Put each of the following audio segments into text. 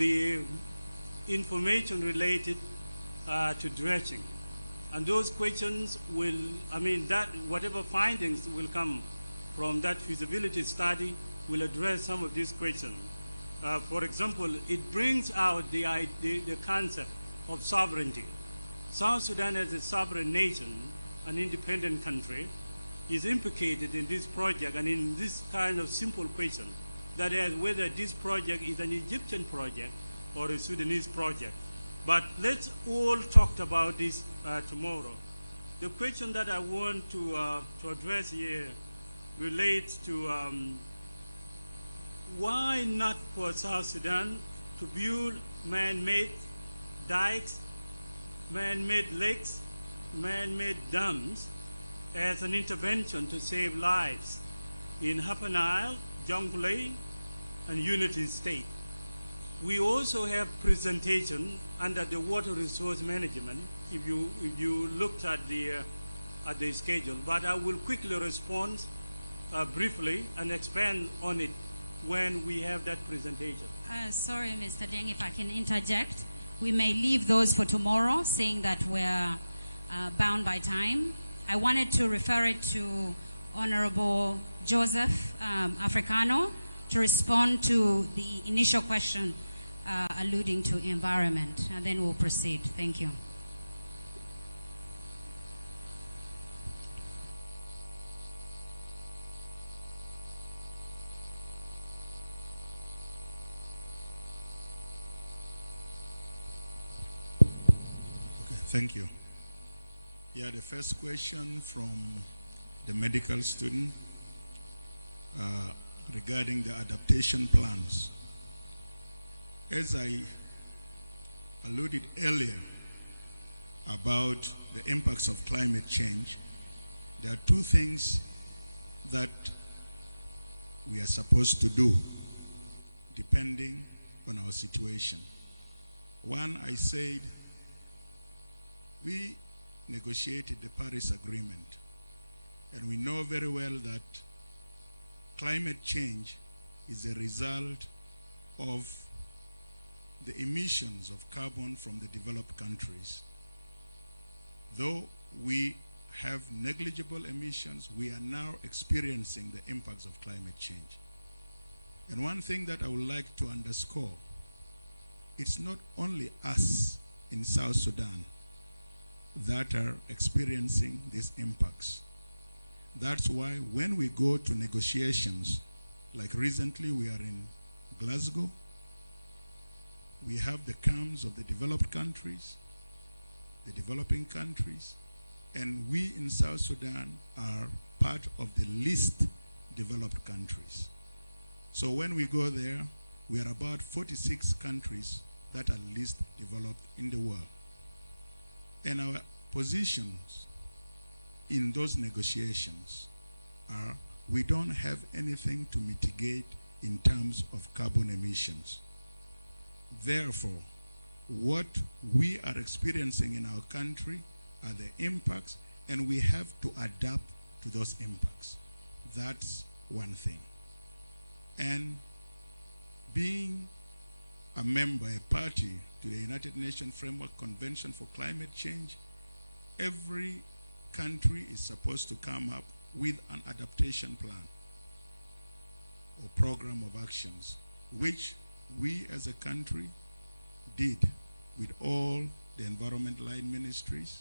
the information related to dredging. And those questions will, whatever findings will come from that feasibility study will address some of these questions. For example, it brings out the concept of sovereignty. South Sudan as a sovereign nation, an independent country, is implicated in this project and in this kind of simple question, that is whether this project is an Egyptian project or a Sudanese project. But let's all talk about this tomorrow. The question that I want to address here relates to why not for South Sudan to build man-made dikes, man-made lakes, man-made dams as an intervention to save lives in Upper Nile, Jonglei, and Unity State. We also have presentation under the water resource management, if you looked at the schedule, but I will quickly respond briefly and expand on it when we have that presentation. Sorry, Mr. Deng, if I can interject. We may leave those for tomorrow, saying that we're bound by time. I wanted to refer it to Honorable Joseph Africano to respond to the initial question alluding to environment, and then we'll proceed. Thank you. Thank you. Yeah, the first question from the medical student regarding the adaptation plans. As I alluded earlier about the impacts of climate change, there are two things that we are supposed to do depending on our situation. One, I said, we negotiated the Paris Agreement, and we know very well that climate change is a result of the emissions of carbon from the developed countries. Though we have negligible emissions, we are now experiencing the impacts of climate change. And one thing that I would like to underscore, it's not only us in South Sudan that are experiencing these impacts. That's why when we go to negotiations, like recently we are in Glasgow, we have the camps of the developed countries, the developing countries, and we in South Sudan are part of the least developed countries. So when we go there, we are about 46 countries that are least developed in the world. And our positions in those negotiations are we don't have anything to mitigate in terms of carbon emissions. Therefore, what we are experiencing in our country are the impacts, and we have to adapt to those impacts. That's one thing. And being a member, a party to the United Nations Framework Convention for Climate Change, every country is supposed to come up with an adaptation plan or program of actions, which we as a country did with all the environment line ministries.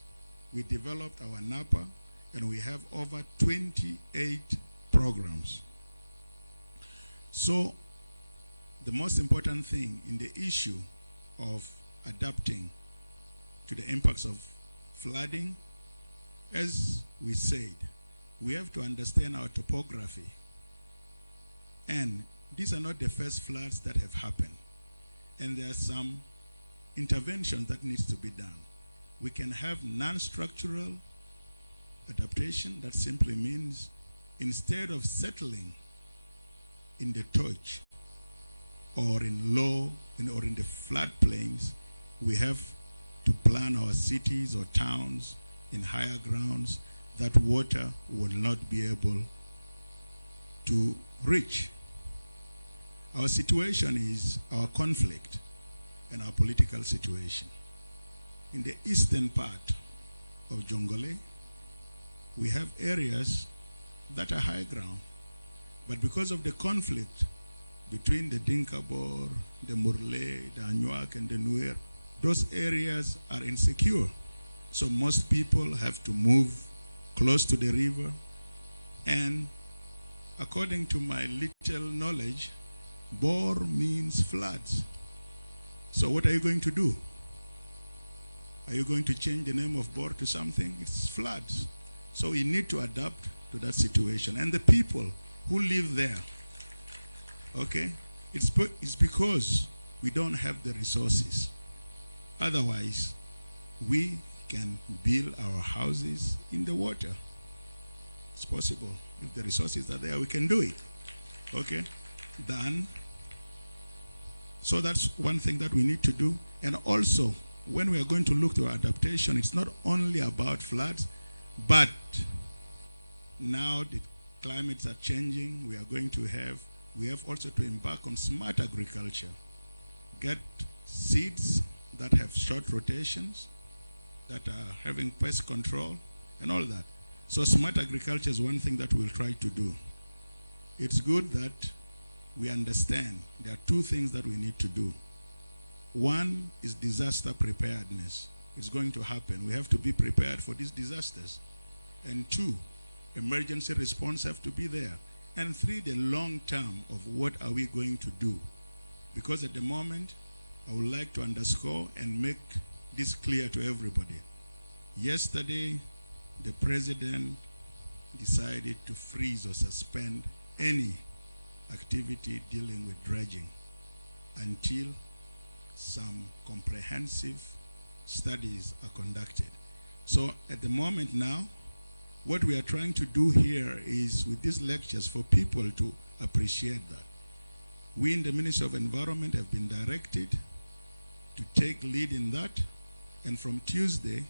We developed our NAPA, and we have over 28 programs. So the most important thing in the issue of adapting to the impacts of flooding, as we said, we have to understand our topography. And these are not the first floods that have happened. And there are some interventions that needs to be done. We can have non-structural adaptation. That simply means instead of settling in the touch or in low or in the floodplains, we have to plan our cities or towns in higher grounds that water will not be able to reach. Our situation is our conflict and our political situation. In the eastern part of Jonglei, we have areas that are high ground. But because of the conflict between the Dinkabor, the Murle, the Anuak, and the Nuer, those areas are insecure. So most people have to move close to the river. And according to my little knowledge, Bor means floods. So what are you going to do? Are you going to change the name of Bor to something? It's floods. So you need to adapt to that situation. And the people who live there, okay, it's because we don't have the resources. Otherwise, we can build our houses in the water. It's possible. If the resources are there, we can do it. Okay? Then, so that's one thing that we need to do. And also, when we are going to look to adaptation, it's not only about floods, but now the climates are changing. We have also to embark on smart agriculture. Get seeds that have short rotations, that are having pest control, and all that. So smart agriculture is one thing that we'll try to do. It's good that we understand there are two things that we need to do. One is disaster preparedness. It's going to happen. We have to be prepared for these disasters. And two, emergency response have to be there. And three, the long term of what are we going to do. Because at the moment, I would like to underscore and make this clear to everybody. Yesterday, the president decided to freeze or suspend any activity dealing with dredging until some comprehensive studies are conducted. So at the moment now, what we are trying to do here is with these lectures for people to appreciate that. We in the Ministry of Environment have been directed to take lead in that, and from Tuesday,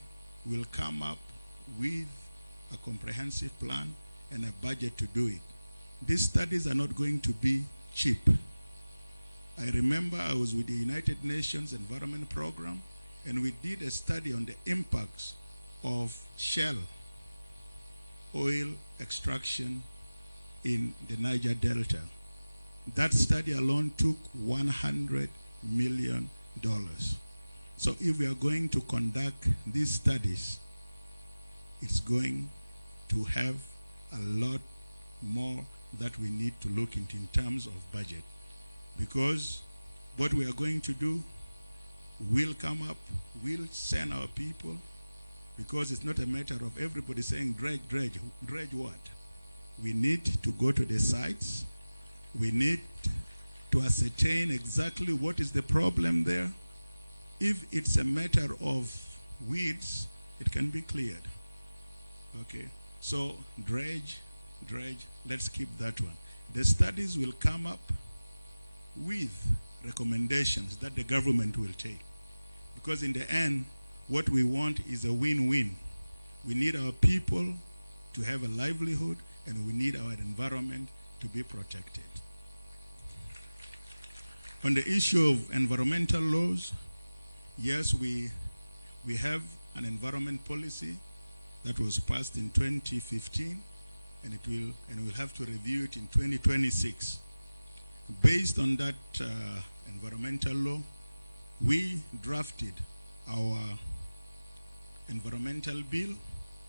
we'll come up with a comprehensive plan and a budget to do it. These studies are not going to be cheap. I remember I was with the United Nations Environment Program, and we did a study on the impacts of shale oil extraction in the Niger Delta. That study alone took $100 million. So if we are going to conduct these studies, it's going to have a lot more that we need to look into in terms of budget. Because what we are going to do, we'll come up, we'll send our people, because it's not a matter of everybody saying dredge, dredge. Dredge what? We need to go to the sites. We need to ascertain exactly what is the problem there. If it's a matter of weeds, it can be cleared. Okay, so dredge, let's keep that one. The studies will come up with recommendations that the government will take. Because in the end, what we want is a win-win. We need our people to have a livelihood, and we need our environment to be protected. On the issue of environmental laws, yes, we have an environment policy that was passed in 2015, and we'll have to review it in 2026. Based on that environmental law, we drafted our environmental bill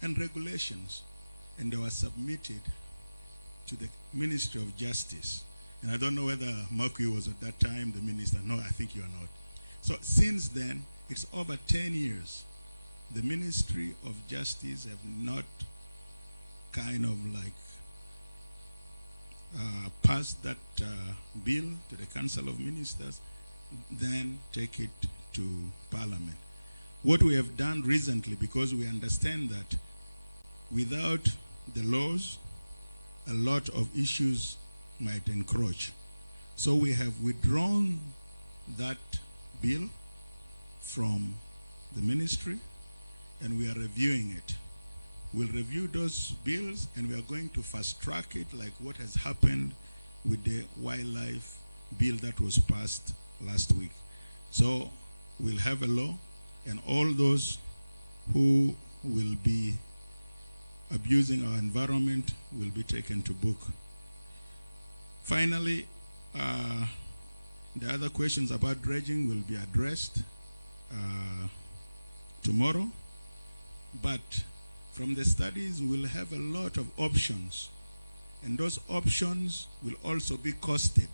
and regulations, and they were submitted to the Ministry of Justice. And I don't know whether Makwi was at that time the minister. No, I think you are not. So since then, it's over 10 years. The Ministry of Justice have not kind of like passed that bill to the Council of Ministers, then take it to Parliament. What we have done recently, because we understand that without the laws, a lot of issues might encroach. So we have withdrawn that bill from the ministry, and we are reviewing it. We'll review those bills, and we are going to fast track it like what has happened with the wildlife bill that was passed last week. So will have a law, and all those who will be abusing our environment will be taken to book. Finally, the other questions about dredging will be addressed tomorrow, but from the studies we'll have a lot of options, and those options will also be costed,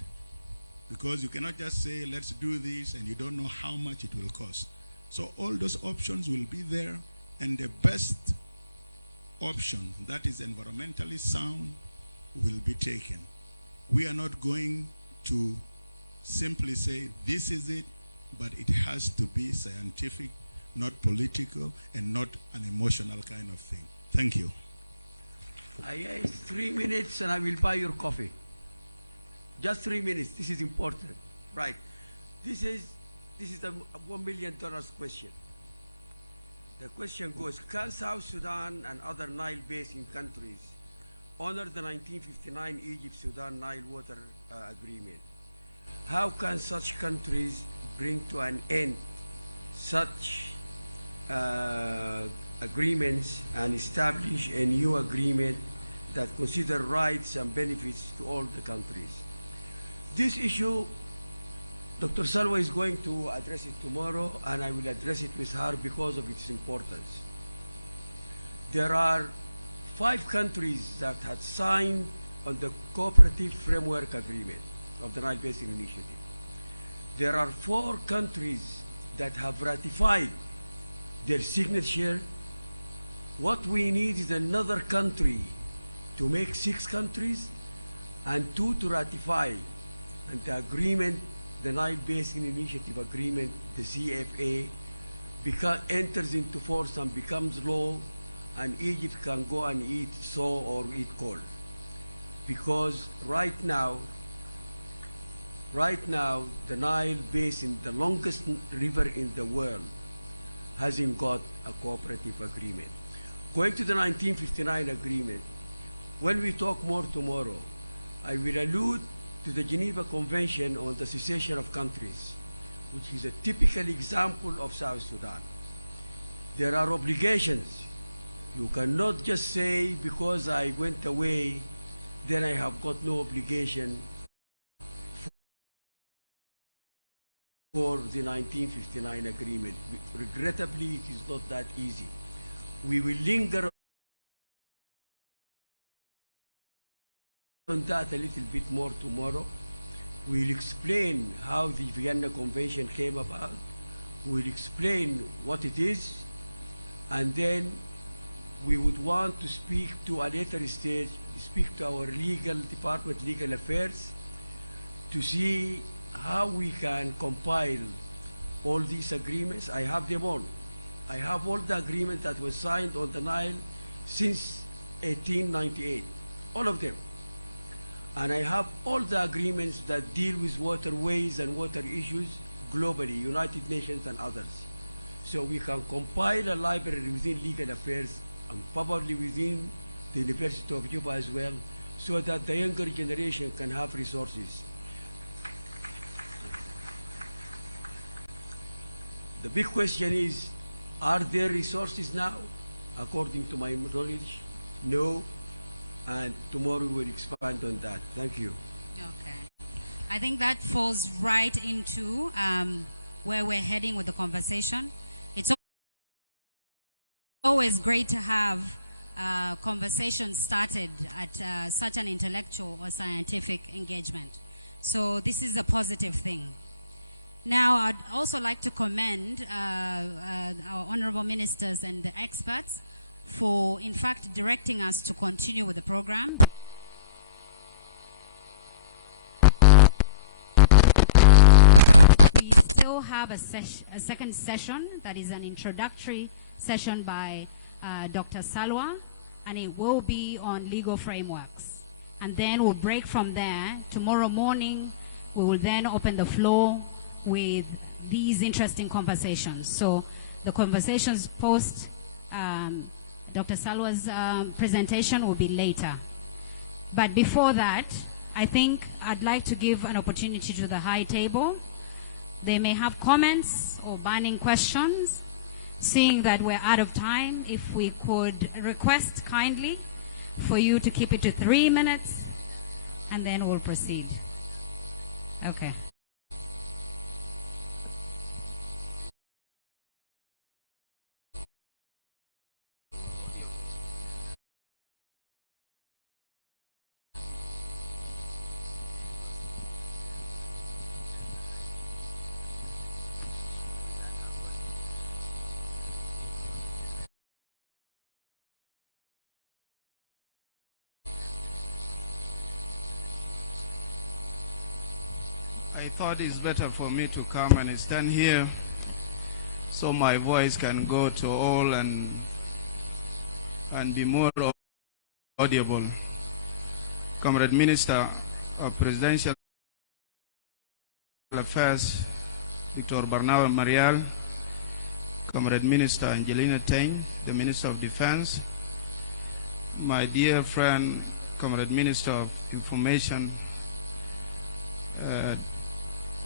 because you cannot just say let's do this and you don't know how much it will cost. So all those options will be there, and the best option that is environmentally sound will be taken. We are not going to simply say this is it, but it has to be scientific, not political, and not an emotional kind of thing. Thank you. I have 3 minutes and I will buy your coffee. Just 3 minutes. This is important. Right. This is a $1 million question. The question goes, can South Sudan and other Nile Basin countries honor the 1959 Egypt-Sudan-Nile water agreement? How can such countries bring to an end such agreements and establish a new agreement that consider rights and benefits to all the countries? This issue, Dr. Salwa is going to address it tomorrow, and I will address it with her because of its importance. There are 5 countries that had signed on the Cooperative Framework Agreement of the Nile Basin Initiative. There are 4 countries that have ratified their signature. What we need is another country to make 6 countries and 2 to ratify. And the agreement, the Nile Basin Initiative Agreement, the CFA, enters into force and becomes law, and Egypt can go and eat soy or eat coal. Because right now, the Nile Basin, the longest river in the world, hasn't got a cooperative agreement. Going to the 1959 agreement, when we talk more tomorrow, I will allude to the Geneva Convention on the Cessation of Countries, which is a typical example of South Sudan. There are obligations. You cannot just say, because I went away, then I have got no obligation for the 1959 agreement. Regrettably, it is not that easy. We will linger on that a little bit more tomorrow. We'll explain how the Vienna Convention came about. We'll explain what it is, and then we would want to speak to a later stage, speak to our legal department, legal affairs, to see how we can compile all these agreements. I have them all. I have all the agreements that were signed on the Nile since 1898, all of them. And I have all the agreements that deal with waterways and water issues globally, United Nations and others. So we can compile a library within legal affairs and probably within the University of Juba as well, so that the younger generation can have resources. The big question is, are there resources now? According to my knowledge, no. And tomorrow we'll expand on that. Thank you. Okay. I think that falls right into where we're heading with the conversation. It's always great to have conversations started at such an intellectual or scientific engagement. So this is a positive thing. Now, I'd also like to commend our honorable ministers and the experts for, in fact, directing us to continue with the program. We still have a second session that is an introductory session by Dr. Salwa, and it will be on legal frameworks. And then we'll break from there. Tomorrow morning, we will then open the floor with these interesting conversations. So the conversations post Dr. Salwa's presentation will be later. But before that, I think I'd like to give an opportunity to the high table They may have comments or burning questions. Seeing that we're out of time, if we could request kindly for you to keep it to 3 minutes, and then we'll proceed. Okay. I thought it's better for me to come and stand here so my voice can go to all and be more audible. Comrade Minister of Presidential Affairs, Dr. Barnaba Marial, Comrade Minister Angelina Teng, the Minister of Defense, my dear friend, Comrade Minister of Information,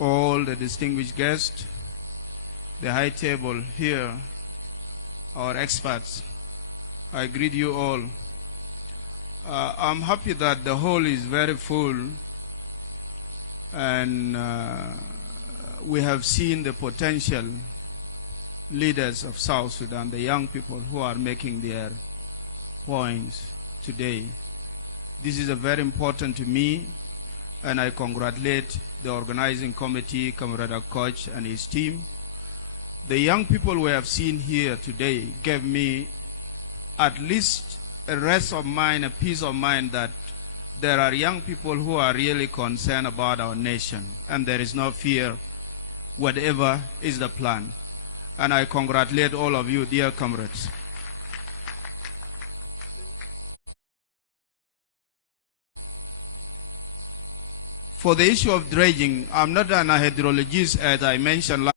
all the distinguished guests, the high table here, our experts, I greet you all. I'm happy that the hall is very full, and we have seen the potential leaders of South Sudan, the young people who are making their points today. This is very important to me, and I congratulate the organizing committee, Comrade Koch and his team. The young people we have seen here today gave me at least a rest of mind, a peace of mind that there are young people who are really concerned about our nation, and there is no fear whatever is the plan. And I congratulate all of you, dear comrades. For the issue of dredging, I'm not an hydrologist, as I mentioned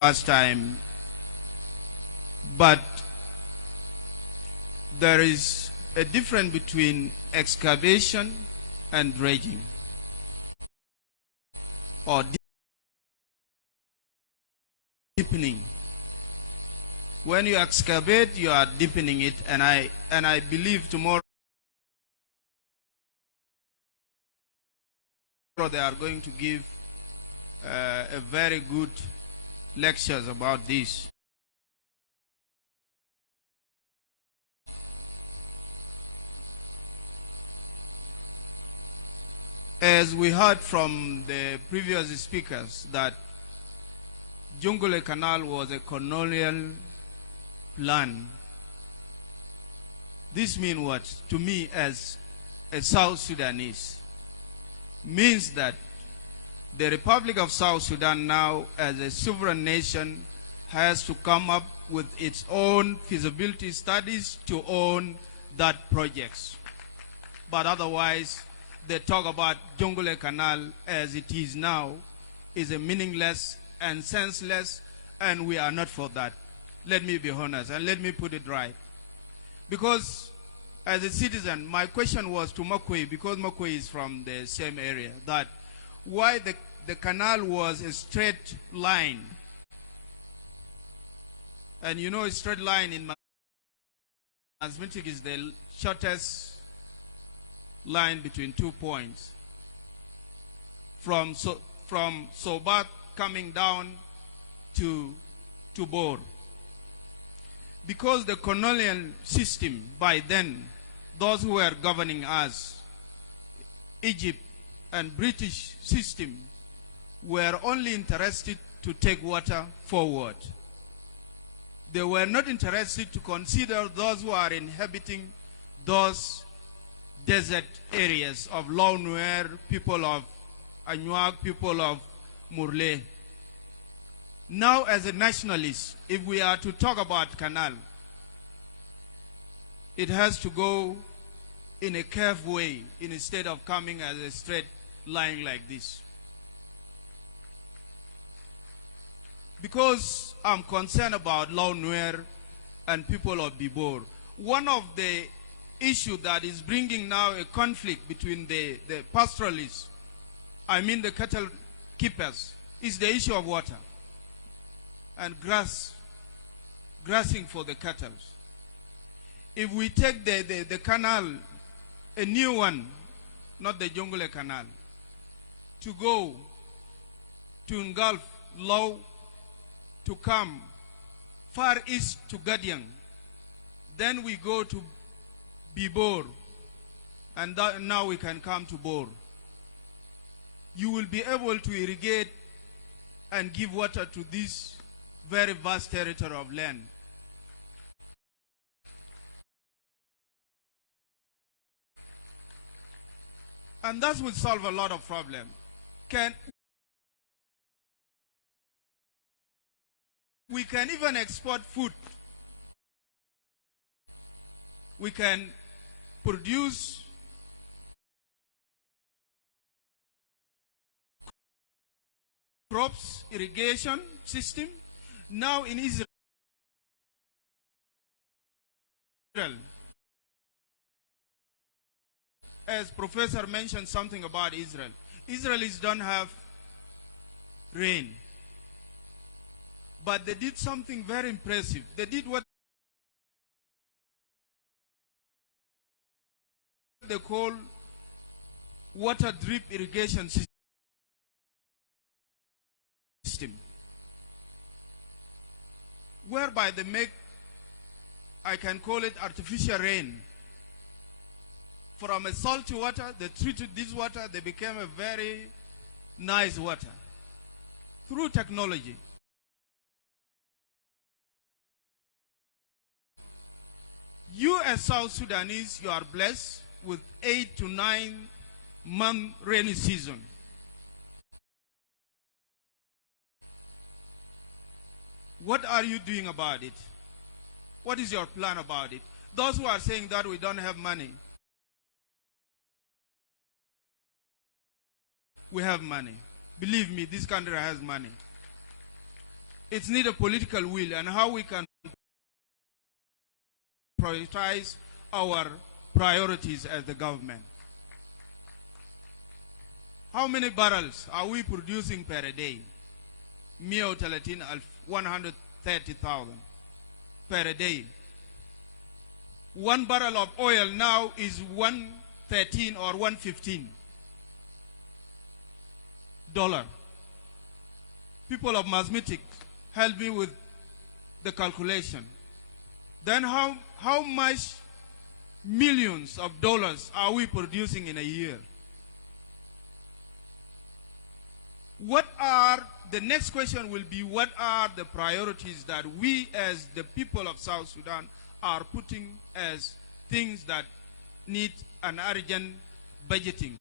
last time, but there is a difference between excavation and dredging, or deepening. When you excavate, you are deepening it, and I believe tomorrow they are going to give a very good lectures about this. As we heard from the previous speakers that Jonglei Canal was a colonial plan. This means what? To me, as a South Sudanese, means that the Republic of South Sudan now, as a sovereign nation, has to come up with its own feasibility studies to own that projects. But otherwise, they talk about Jonglei Canal as it is now is a meaningless and senseless, and we are not for that. Let me be honest, and let me put it right. Because as a citizen, my question was to Makwe, because Makwe is from the same area, that why the canal was a straight line. And you know, a straight line in mathematics is the shortest line between 2 points. From Sobat coming down to Bor. Because the colonial system by then, those who were governing us, Egypt and British system, were only interested to take water forward. They were not interested to consider those who are inhabiting those desert areas of Law Nuer, people of Anuak, people of Murle. Now, as a nationalist, if we are to talk about Canal, it has to go in a curved way instead of coming as a straight line like this. Because I'm concerned about Law Nuer and people of Bibor. One of the issues that is bringing now a conflict between the pastoralists I mean the cattle keepers, is the issue of water and grassing for the cattle. If we take the canal, a new one, not the Jonglei Canal, to go to engulf Law, to come far east to Dredging, then we go to Bibor, and now we can come to Bor. You will be able to irrigate and give water to this very vast territory of land. And that will solve a lot of problems. We can even export food. We can produce crops, irrigation system. Now in Israel, as Professor mentioned something about Israel, Israelis don't have rain. But they did something very impressive. They did what they call water drip irrigation system, whereby they make, I can call it artificial rain. From a salty water, they treated this water, they became a very nice water through technology. You as South Sudanese, you are blessed with 8 to 9 month rainy season. What are you doing about it? What is your plan about it? Those who are saying that we don't have money, we have money. Believe me, this country has money. It's need a political will and how we can prioritize our priorities as the government. How many barrels are we producing per day? 130,000 per day. 1 barrel of oil now is $113 or $115. People of mathematics, help me with the calculation. Then how much millions of dollars are we producing in a year? What are, the next question will be, what are the priorities that we as the people of South Sudan are putting as things that need an urgent budgeting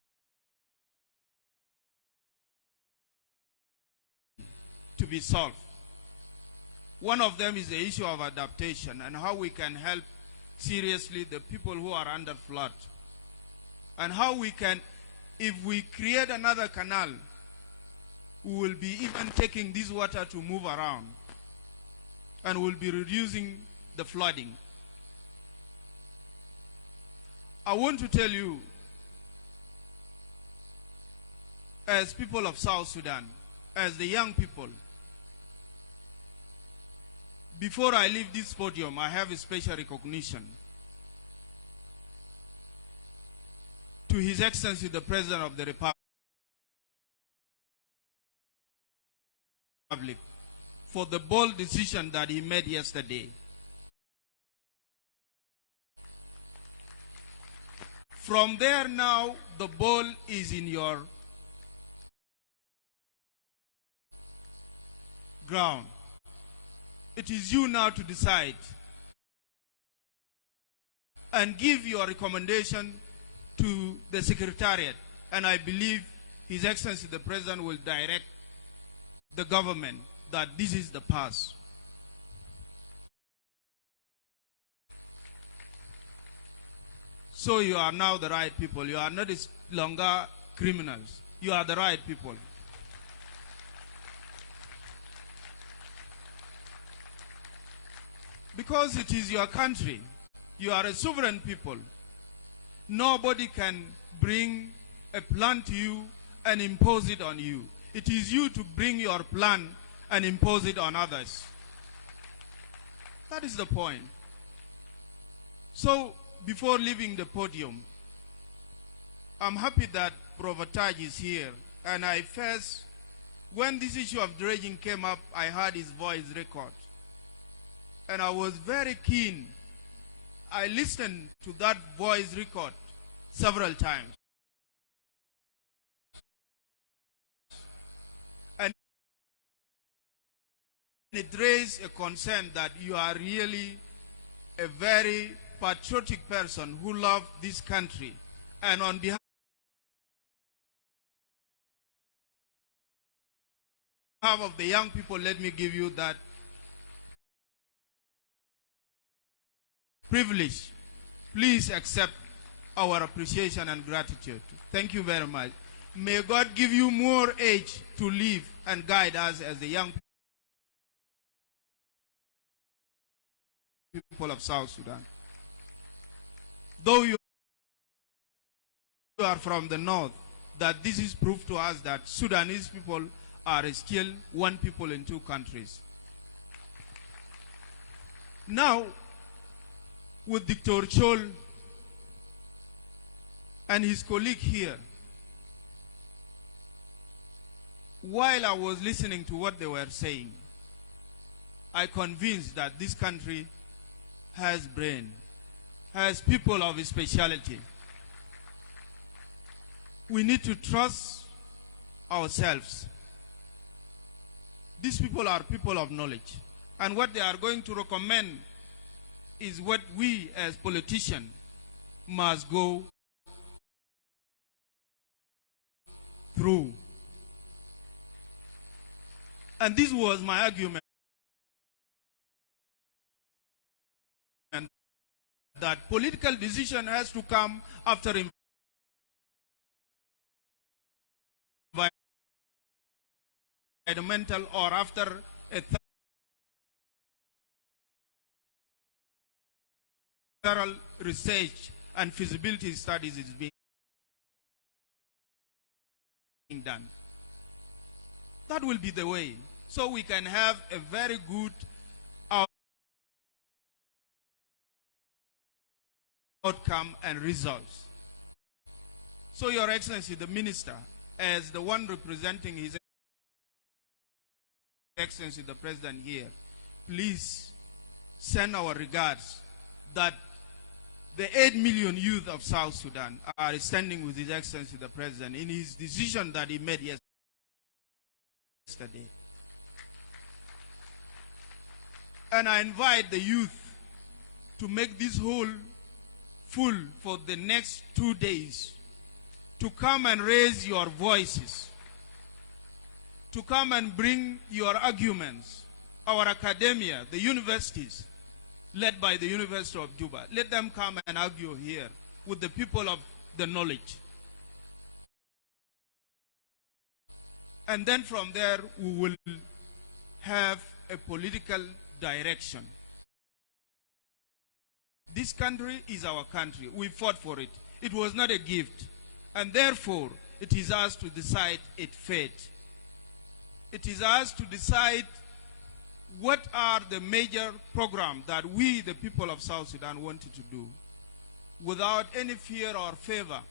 to be solved? One of them is the issue of adaptation and how we can help seriously the people who are under flood. And how we can, if we create another canal, we will be even taking this water to move around and will be reducing the flooding. I want to tell you, as people of South Sudan, as the young people, before I leave this podium, I have a special recognition to His Excellency the President of the Republic for the bold decision that he made yesterday. From there now, the ball is in your ground. It is you now to decide and give your recommendation to the Secretariat. And I believe His Excellency the President will direct the government that this is the path. So you are now the right people. You are not longer criminals. You are the right people. Because it is your country. You are a sovereign people. Nobody can bring a plan to you and impose it on you. It is you to bring your plan and impose it on others. That is the point. So, before leaving the podium, I'm happy that Prof. Taj is here. And I first, when this issue of dredging came up, I heard his voice record. And I was very keen. I listened to that voice record several times. And it raised a concern that you are really a very patriotic person who loves this country. And on behalf of the young people, let me give you that privilege. Please accept our appreciation and gratitude. Thank you very much. May God give you more age to live and guide us as the young people of South Sudan. Though you are from the north, that this is proof to us that Sudanese people are still one people in two countries. Now, with Dr. Chol and his colleague here, while I was listening to what they were saying, I convinced that this country has brain, has people of speciality. We need to trust ourselves. These people are people of knowledge. And what they are going to recommend is what we as politicians must go through. And this was my argument, that political decision has to come after environmental or after a thorough research and feasibility studies is being done. That will be the way. So we can have a very good outcome and results. So Your Excellency, the Minister, as the one representing His Excellency, the President here, please send our regards that the 8 million youth of South Sudan are standing with His Excellency, the President, in his decision that he made yesterday. And I invite the youth to make this hall full for the next 2 days, to come and raise your voices, to come and bring your arguments. Our academia, the universities, led by the University of Juba, let them come and argue here with the people of the knowledge. And then from there, we will have a political direction. This country is our country. We fought for it. It was not a gift. And therefore, it is us to decide its fate. It is us to decide what are the major programs that we, the people of South Sudan, wanted to do without any fear or favor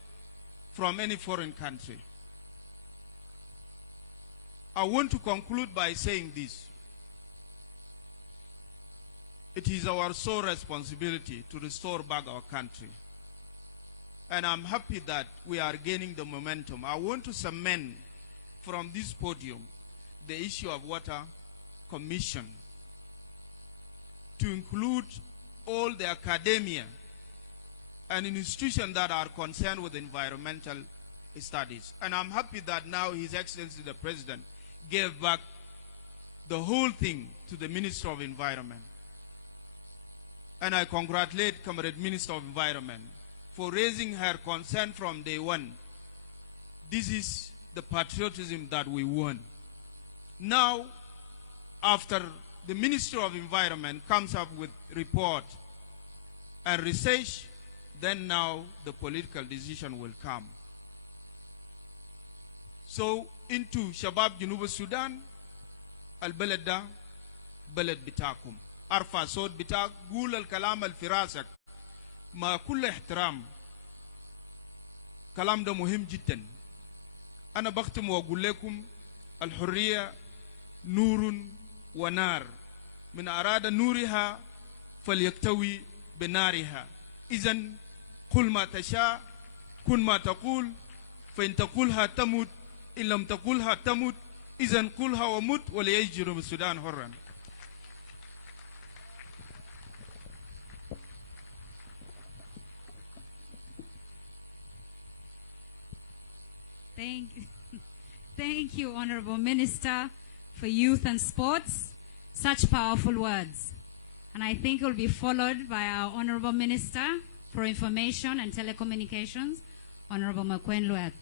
from any foreign country. I want to conclude by saying this. It is our sole responsibility to restore back our country. And I'm happy that we are gaining the momentum. I want to cement from this podium the issue of water commission to include all the academia and institutions that are concerned with environmental studies. And I'm happy that now His Excellency the President gave back the whole thing to the Minister of Environment. And I congratulate Comrade Minister of Environment for raising her concern from day one. This is the patriotism that we want. Now, after the Ministry of Environment comes up with report and research, then now the political decision will come. So into Shabab Junub Sudan, البلد ده بلد بتاعكم. ارفع صوت بتاعك، قول الكلام الفراسك مع كل احترام. كلام ده مهم جدا. انا بختم واقول لكم الحرية نور ونار، من اراد نورها فليكتوي بنارها. اذن قل ما تشاء كن ما تقول، فان تقولها تمت ان لم تقولها تمت. اذن قلها ومت وليعيش جنوب السودان حرا. Thank you, Honorable Minister for Youth and Sports. Such powerful words. And I think it will be followed by our Honorable Minister for Information and Telecommunications, Honorable Makwen Luet.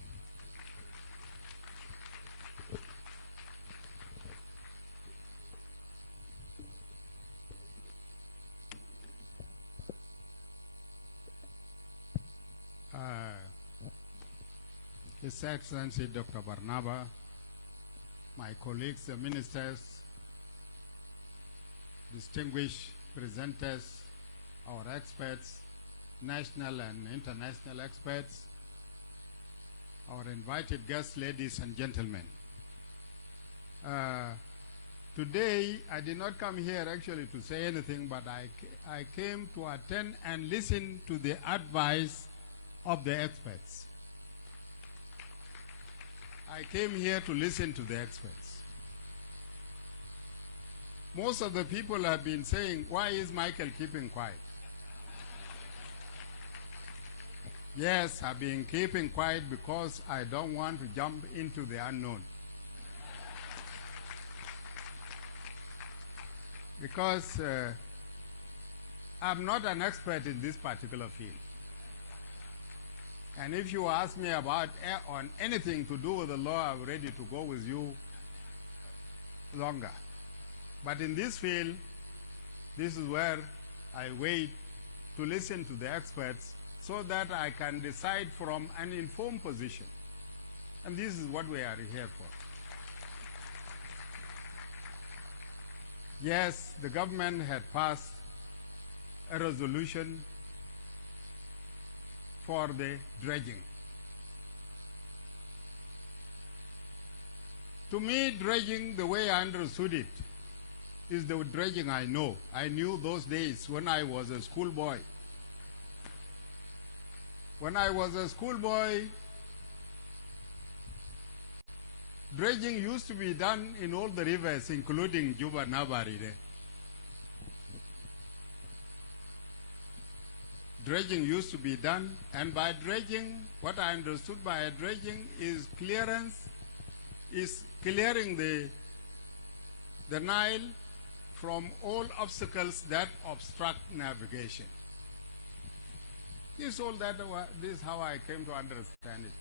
His Excellency Dr. Barnaba, my colleagues, the ministers, distinguished presenters, our experts, national and international experts, our invited guests, ladies and gentlemen. Today, I did not come here actually to say anything, but I came to attend and listen to the advice of the experts. I came here to listen to the experts. Most of the people have been saying, why is Michael keeping quiet? Yes, I've been keeping quiet because I don't want to jump into the unknown. Because I'm not an expert in this particular field. And if you ask me about on anything to do with the law, I'm ready to go with you longer. But in this field, this is where I wait to listen to the experts so that I can decide from an informed position. And this is what we are here for. Yes, the government had passed a resolution for the dredging. To me, dredging, the way I understood it, is the dredging I know. I knew those days when I was a schoolboy. When I was a schoolboy, dredging used to be done in all the rivers, including Juba Nabari. Dredging used to be done, and by dredging, what I understood by dredging is clearance, is clearing the Nile from all obstacles that obstruct navigation. This is how I came to understand it.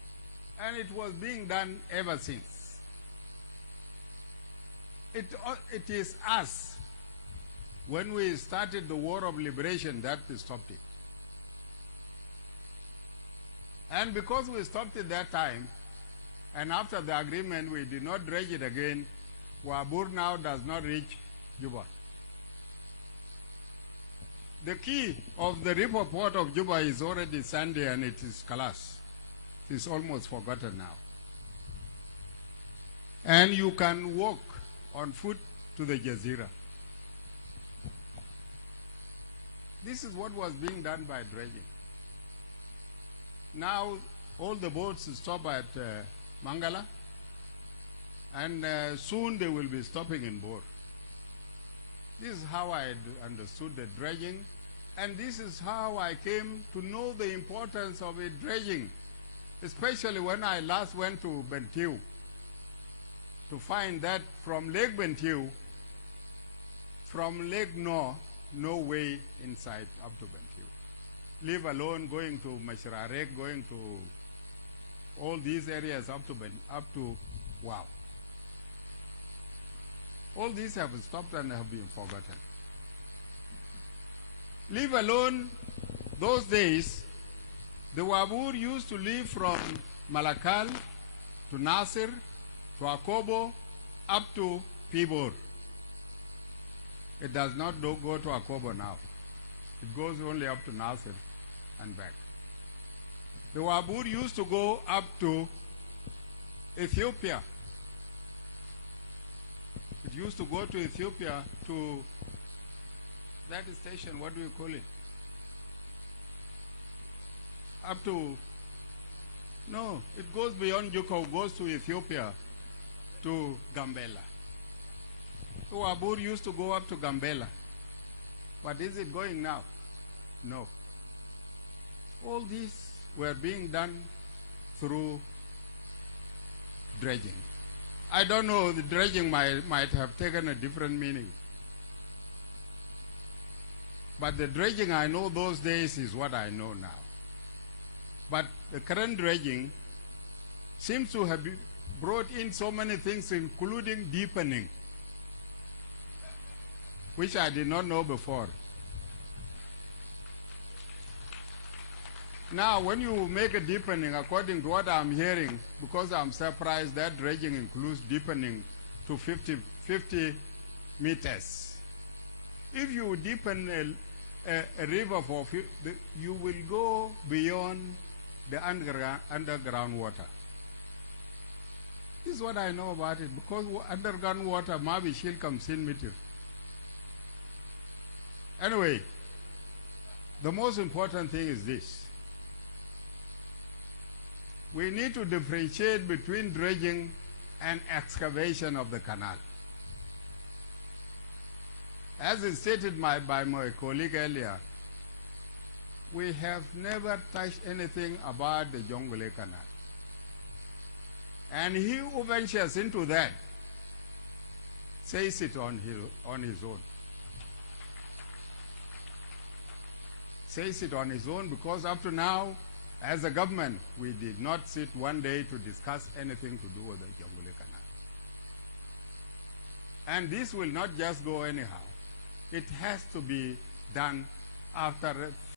And it was being done ever since. It is us, when we started the War of Liberation, that we stopped it. And because we stopped it that time, and after the agreement we did not dredge it again, Wabur now does not reach Juba. The key of the river port of Juba is already sandy and it is kalas. It is almost forgotten now. And you can walk on foot to the Jazeera. This is what was being done by dredging. Now all the boats stop at Mangala, and soon they will be stopping in Bor. This is how I understood the dredging, and this is how I came to know the importance of a dredging, especially when I last went to Bentiu to find that from Lake Bentiu, from Lake No way inside up to Bentiu. Leave alone going to Mashrarek, going to all these areas up to Wow. All these have stopped and have been forgotten. Leave alone those days, the Wabur used to leave from Malakal to Nasir, to Akobo, up to Pibor. It does not go to Akobo now. It goes only up to Nasir and back. The Wabur used to go up to Ethiopia. It used to go to Ethiopia to that station, what do you call it? Up to, no, it goes beyond Juko, goes to Ethiopia, to Gambela. So Abur used to go up to Gambela. But is it going now? No. All these were being done through dredging. I don't know, the dredging might have taken a different meaning. But the dredging I know those days is what I know now. But the current dredging seems to have brought in so many things, including deepening, which I did not know before. Now, when you make a deepening, according to what I'm hearing, because I'm surprised that dredging includes deepening to 50 meters. If you deepen a river for you will go beyond the underground water. This is what I know about it, because underground water maybe shall come in meter. Anyway, the most important thing is this. We need to differentiate between dredging and excavation of the canal. As is stated by my colleague earlier, we have never touched anything about the Jonglei Canal. And he who ventures into that says it on his own. Says it on his own, because up to now, as a government, we did not sit one day to discuss anything to do with the Jonglei Canal. And this will not just go anyhow. It has to be done after